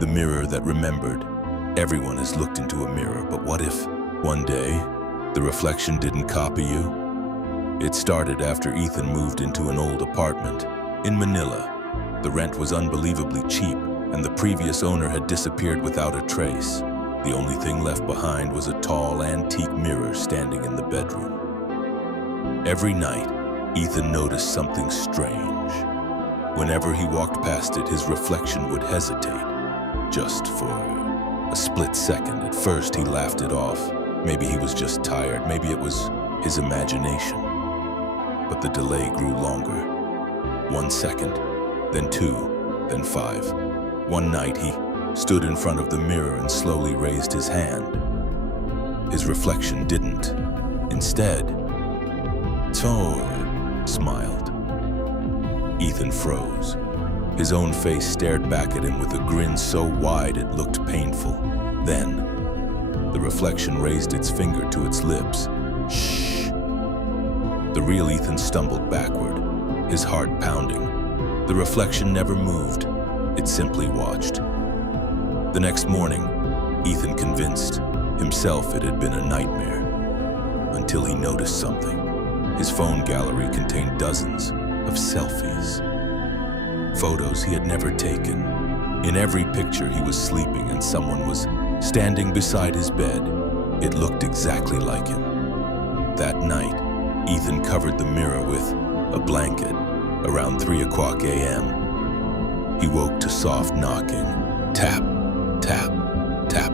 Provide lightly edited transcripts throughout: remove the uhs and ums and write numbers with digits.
The mirror that remembered. Everyone has looked into a mirror, but what if, one day, the reflection didn't copy you? It started after Ethan moved into an old apartment in Manila. The rent was unbelievably cheap, and the previous owner had disappeared without a trace. The only thing left behind was a tall, antique mirror standing in the bedroom. Every night, Ethan noticed something strange. Whenever he walked past it, his reflection would hesitate, just for a split second. At first, he laughed it off. Maybe he was just tired, maybe it was his imagination. But the delay grew longer. 1 second, then 2, then 5. One night, he stood in front of the mirror and slowly raised his hand. His reflection didn't. Instead, Tor smiled. Ethan froze. His own face stared back at him with a grin so wide it looked painful. Then, the reflection raised its finger to its lips. Shh. The real Ethan stumbled backward, his heart pounding. The reflection never moved. It simply watched. The next morning, Ethan convinced himself it had been a nightmare, until he noticed something. His phone gallery contained dozens of selfies, photos he had never taken. In every picture, he was sleeping and someone was standing beside his bed. It looked exactly like him. That night, Ethan covered the mirror with a blanket around 3:00 a.m. He woke to soft knocking. Tap, tap, tap.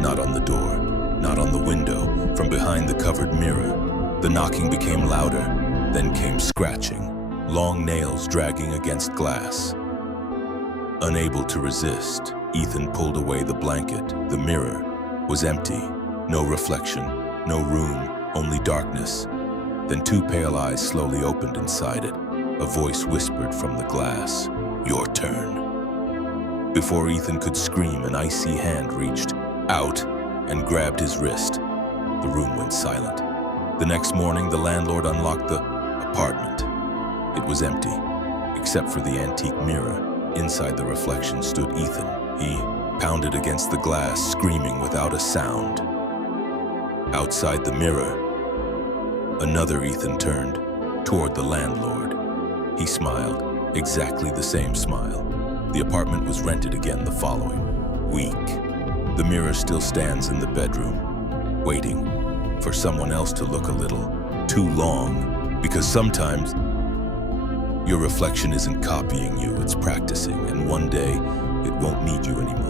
Not on the door, not on the window. From behind the covered mirror, the knocking became louder, then came scratching, long nails dragging against glass. Unable to resist, Ethan pulled away the blanket. The mirror was empty. No reflection, no room, only darkness. Then 2 pale eyes slowly opened inside it. A voice whispered from the glass, "Your turn." Before Ethan could scream, an icy hand reached out and grabbed his wrist. The room went silent. The next morning, the landlord unlocked the apartment. It was empty, except for the antique mirror. Inside the reflection stood Ethan. He pounded against the glass, screaming without a sound. Outside the mirror, another Ethan turned toward the landlord. He smiled, exactly the same smile. The apartment was rented again the following week. The mirror still stands in the bedroom, waiting for someone else to look a little too long, because sometimes your reflection isn't copying you, it's practicing, and one day it won't need you anymore.